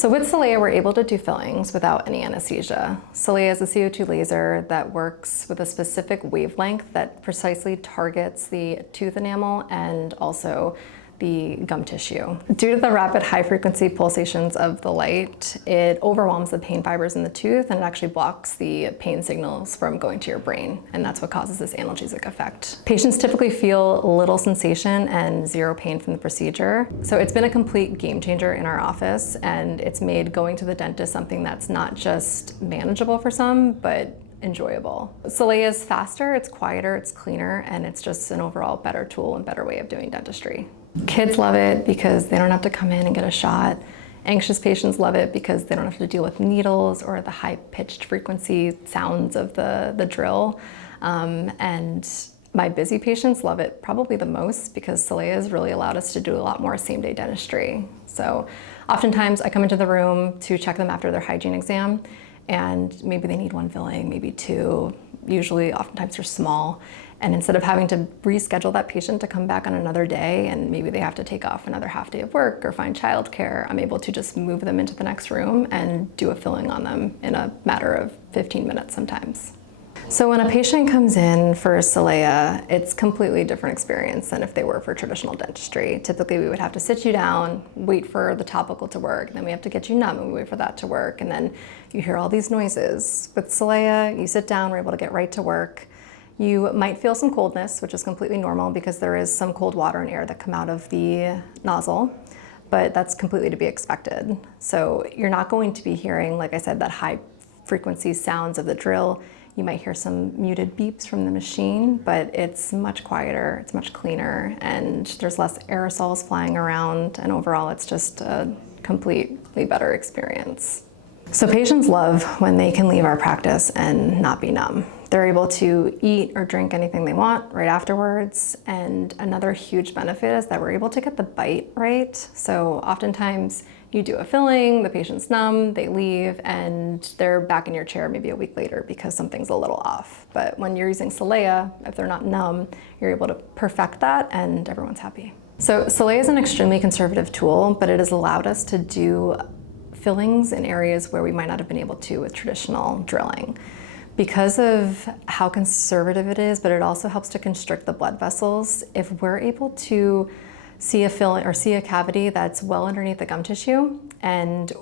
So with Celea, we're able to do fillings without any anesthesia. Celea is a CO2 laser that works with a specific wavelength that precisely targets the tooth enamel and also the gum tissue. Due to the rapid high-frequency pulsations of the light, it overwhelms the pain fibers in the tooth and it actually blocks the pain signals from going to your brain, and that's what causes this analgesic effect. Patients typically feel little sensation and zero pain from the procedure, so it's been a complete game changer in our office, and it's made going to the dentist something that's not just manageable for some, but enjoyable. Celea is faster, it's quieter, it's cleaner, and it's just an overall better tool and better way of doing dentistry. Kids love it because they don't have to come in and get a shot. Anxious patients love it because they don't have to deal with needles or the high-pitched frequency sounds of the drill. And my busy patients love it probably the most because Celea has really allowed us to do a lot more same-day dentistry. So oftentimes I come into the room to check them after their hygiene exam, and maybe they need one filling, maybe two. Usually, oftentimes they're small. And instead of having to reschedule that patient to come back on another day and maybe they have to take off another half day of work or find childcare, I'm able to just move them into the next room and do a filling on them in a matter of 15 minutes sometimes. So when a patient comes in for Celea, it's completely different experience than if they were for traditional dentistry. Typically we would have to sit you down, wait for the topical to work, then we have to get you numb and we wait for that to work, and then you hear all these noises. With Celea, you sit down, we're able to get right to work. You might feel some coldness, which is completely normal because there is some cold water and air that come out of the nozzle, but that's completely to be expected. So you're not going to be hearing, like I said, that high frequency sounds of the drill. You might hear some muted beeps from the machine, but it's much quieter, it's much cleaner, and there's less aerosols flying around, and overall it's just a completely better experience. So patients love when they can leave our practice and not be numb. They're able to eat or drink anything they want right afterwards. And another huge benefit is that we're able to get the bite right. So oftentimes you do a filling, the patient's numb, they leave, and they're back in your chair maybe a week later because something's a little off. But when you're using Celea, if they're not numb, you're able to perfect that and everyone's happy. So Celea is an extremely conservative tool, but it has allowed us to do fillings in areas where we might not have been able to with traditional drilling. Because of how conservative it is, but it also helps to constrict the blood vessels. If we're able to see a filling or see a cavity that's well underneath the gum tissue, and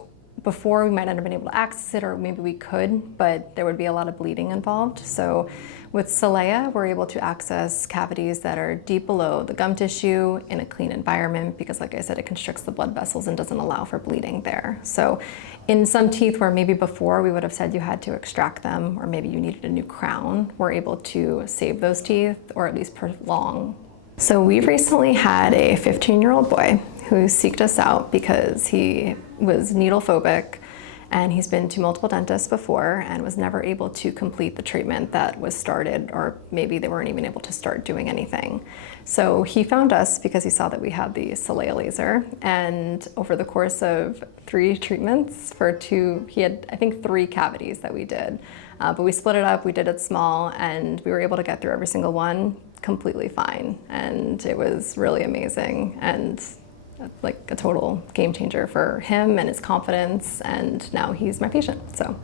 before we might not have been able to access it, or maybe we could, but there would be a lot of bleeding involved. So with Celea, we're able to access cavities that are deep below the gum tissue in a clean environment because, like I said, it constricts the blood vessels and doesn't allow for bleeding there. So in some teeth where maybe before we would have said you had to extract them or maybe you needed a new crown, we're able to save those teeth or at least prolong. So we've recently had a 15-year-old boy who seeked us out because he was needle phobic, and he's been to multiple dentists before and was never able to complete the treatment that was started, or maybe they weren't even able to start doing anything. So he found us because he saw that we had the Celea laser, and over the course of 3 treatments he had, I think, 3 cavities that we did. But we split it up, we did it small, and we were able to get through every single one completely fine. And it was really amazing and like a total game changer for him and his confidence, and now he's my patient, so.